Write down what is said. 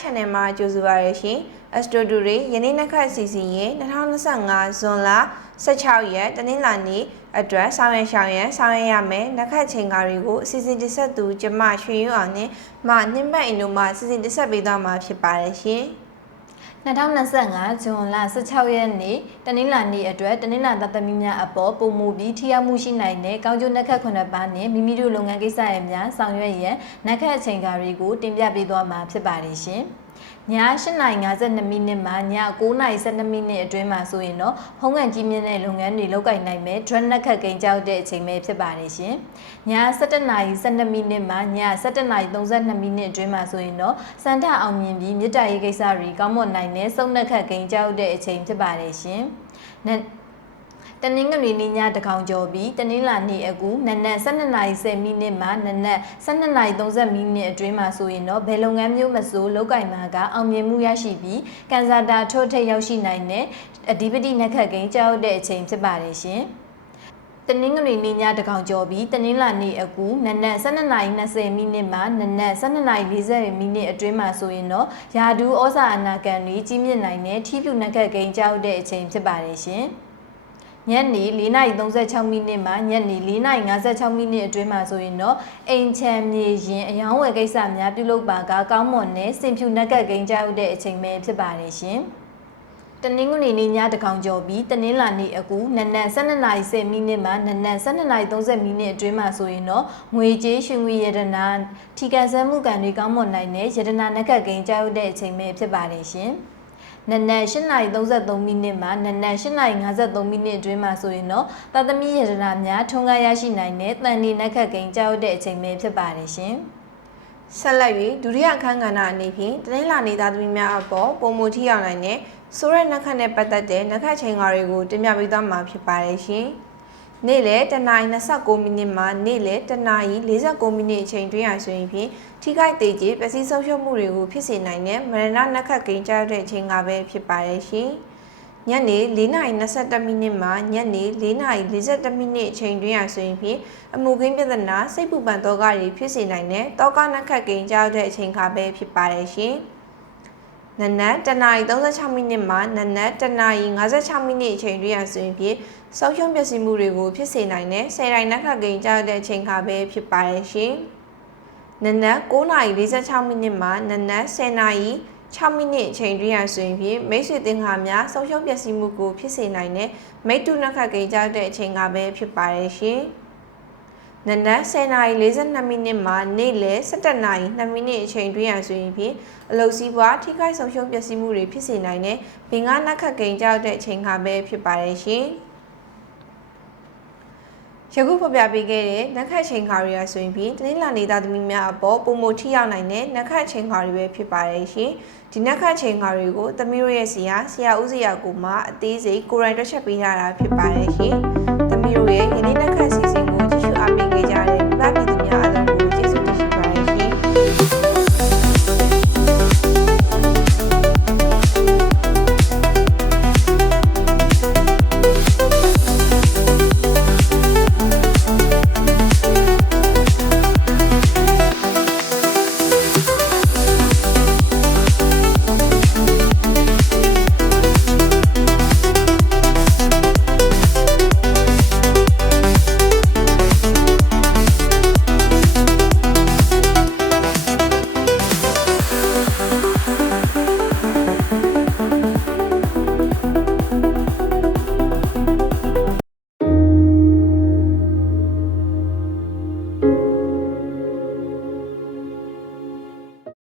channel မှာကြိုဆိုပါရရှင်။ Astro တူတွေယနေ့နှစ်ခတ်စီစဉ်ရဲ့2025ဇွန်လ16ရက်တနင်္လာနေ့အတွက်ဆောင်ရရှောင်းရန်ဆောင်ရရမယ်။နှစ်ခတ်ချိန်ကားတွေကိုအစီအစဉ်တစ်ဆက်သူကျမရွှေရွအောင်နဲ့မနှင်းပတ်အင်တို့မှအစီအစဉ်တစ်ဆက်ပေးသွားမှာဖြစ်ပါတယ်ရှင်။ 2025ဇွန်လ16ရက်နေ့တနင်္လာနေ့အတွက်တနင်္လာသားသမီးများအပေါ်ပုံမူပြီးထိရောက်မှုရှိနိုင်တဲ့ကောင်းကျိုးနှက်ခတ်ခုနှစ်ပါးနဲ့မိမိတို့လုပ်ငန်းကိစ္စရဲ့များဆောင်ရွက်ရန်နှက်ခတ်အချိန်ကားတွေကိုတင်ပြပေးသွားမှာဖြစ်ပါတယ်ရှင်။ ည8:52မိနစ်မှည9:12မိနစ်အတွင်းမှာဆိုရင်တော့ဖုံးကန်ကြီးမြင့်တဲ့လုပ်ငန်းတွေလုပ်ကိုင်နိုင်မယ် drone နှက်ခတ်ကိန်းကြောက်တဲ့အချိန်ပဲဖြစ်ပါတယ်ရှင်။ည7:12မိနစ်မှည7:32မိနစ်အတွင်းမှာဆိုရင်တော့စန္ဒအောင်မြင်ပြီးမြစ်တာရေးကိစ္စတွေကောင်းမွန်နိုင်တဲ့စုံနှက်ခတ်ကိန်းကြောက်တဲ့အချိန်ဖြစ်ပါတယ်ရှင်။နက် တနင်္ဂနွေနေ့ညတကောင်ကျော်ပြီးတနင်္လာနေ့အကူနနက်12:10မိနစ်မှနနက်12:30မိနစ်အတွင်းမှာဆိုရင်တော့ဘယ်လုပ်ငန်းမျိုးမဆိုလောက်ကင်မှာကအောင်မြင်မှုရရှိပြီးကန်ဆာတာထို့ထိပ်ရောက်ရှိနိုင်တဲ့အဓိပတိနက်ခတ်ကိန်းကြောက်တဲ့အချိန်ဖြစ်ပါတယ်ရှင်။တနင်္ဂနွေနေ့ညတကောင်ကျော်ပြီးတနင်္လာနေ့အကူနနက်12:20မိနစ်မှနနက်12:40မိနစ်အတွင်းမှာဆိုရင်တော့ယာဒူးဩဇာအနာကန်တွေကြီးမြင့်နိုင်တဲ့ထီးဖြူနက်ခတ်ကိန်းကြောက်တဲ့အချိန်ဖြစ်ပါတယ်ရှင်။ ညနေ4:36မိနစ်မှညနေ4:56မိနစ်အတွင်းမှာဆိုရင်တော့အိမ်ချမ်းမြေရင်အယောင်းဝယ်ကိစ္စများပြုလုပ်ပါကကောင်းမွန်တဲ့စင်ဖြူနက်ကတ်ကိန်းကြောက်တဲ့အချိန်ပဲဖြစ်ပါတယ်ရှင်။တနင်္ဂနွေနေ့ညတကောင်ကျော်ပြီးတနင်္လာနေ့အကူနနက်12:10မိနစ်မှနနက်12:30မိနစ်အတွင်းမှာဆိုရင်တော့ငွေကြေးရွှေငွေရတနာထီကန်ဆန်းမှုကံတွေကောင်းမွန်နိုင်တဲ့ရတနာနက်ကတ်ကိန်းကြောက်တဲ့အချိန်ပဲဖြစ်ပါတယ်ရှင်။ နနက်8:33မိနစ်မှနနက်8:53မိနစ်အတွင်းမှာဆိုရင်တော့သာသမီရတနာများထုံးကားရရှိနိုင်တဲ့တန်ဒီနက်ခတ်ကိန်းကြောက်တဲ့အချိန်ပဲဖြစ်ပါတယ်ရှင်။ဆက်လက်၍ဒုတိယအခန်းကဏ္ဍအနေဖြင့်တနင်္လာနေ့သားသမီးများအပေါ်ပုံမူထိရောက်နိုင်တဲ့ဆိုရက်နက်ခတ်နဲ့ပတ်သက်တဲ့နက်ခတ်ချိန်ကားတွေကိုတင်ပြပေးသွားမှာဖြစ်ပါတယ်ရှင်။ နေ့လယ်တနာရီ29မိနစ်မှနေ့လယ်တနာရီ49မိနစ်အချိန်တွင်းရဆိုရင်ဖြင့်ထိခိုက်သေးခြင်းပျက်စီးဆုံးရှုံးမှုတွေကိုဖြစ်စေနိုင်တဲ့မရဏနက်ခတ်ကိန်းကြောက်တဲ့အချိန်ကပဲဖြစ်ပါတယ်ရှင်။ညနေ4:21မိနစ်မှညနေ4:41မိနစ်အချိန်တွင်းရဆိုရင်ဖြင့်အမှုခင်းပြဿနာစိတ်ပူပန်သောကတွေဖြစ်စေနိုင်တဲ့တောကနက်ခတ်ကိန်းကြောက်တဲ့အချိန်ခါပဲဖြစ်ပါတယ်ရှင်။ နနက်တနာရီ36မိနစ်မှနနက်တနာရီ56မိနစ်အချိန်တွင်းရဆိုရင်ဖြင့်ဆုံးရှုံးပျက်စီးမှုတွေကိုဖြစ်စေနိုင်တဲ့ဆယ်တိုင်းနက်ခတ်ကိန်းကြောက်တဲ့အချိန်ခါပဲဖြစ်ပါတယ်ရှင်။နနက်9:46မိနစ်မှနနက်10:00 6မိနစ်အချိန်တွင်းရဆိုရင်ဖြင့်မိတ်ဆွေသင်္ကာများဆုံးရှုံးပျက်စီးမှုကိုဖြစ်စေနိုင်တဲ့မိတ္တုနခတ်ကိန်းကြောက်တဲ့အချိန်ကပဲဖြစ်ပါတယ်ရှင်။ နနက်10:42မိနစ်မှနေ့လယ်17:02မိနစ်အချိန်တွင်းရဆိုရင်ဖြင့်အလုစီးပွားထိခိုက်ဆုံးရှုံးပျက်စီးမှုတွေဖြစ်စေနိုင်တဲ့ဘင်္ဂနခတ်ကိန်းကြောက်တဲ့အချိန်ကပဲဖြစ်ပါတယ်ရှင်။ယခုဖော်ပြပေးခဲ့တဲ့နက်ခတ်ချိန်ခါရီယာဆိုရင်ဖြင့်တနင်္လာနေ့သားသမီးများအပေါ်ပုံမထိရောက်နိုင်တဲ့နက်ခတ်ချိန်ခါရီပဲဖြစ်ပါတယ်ရှင်။ဒီနက်ခတ်ချိန်ခါရီကိုသမီးတို့ရဲ့ဆရာဆရာဦးစရာကိုမှအသေးစိတ်ကိုယ်တိုင်တွက်ချက်ပေးထားတာဖြစ်ပါတယ်ရှင်။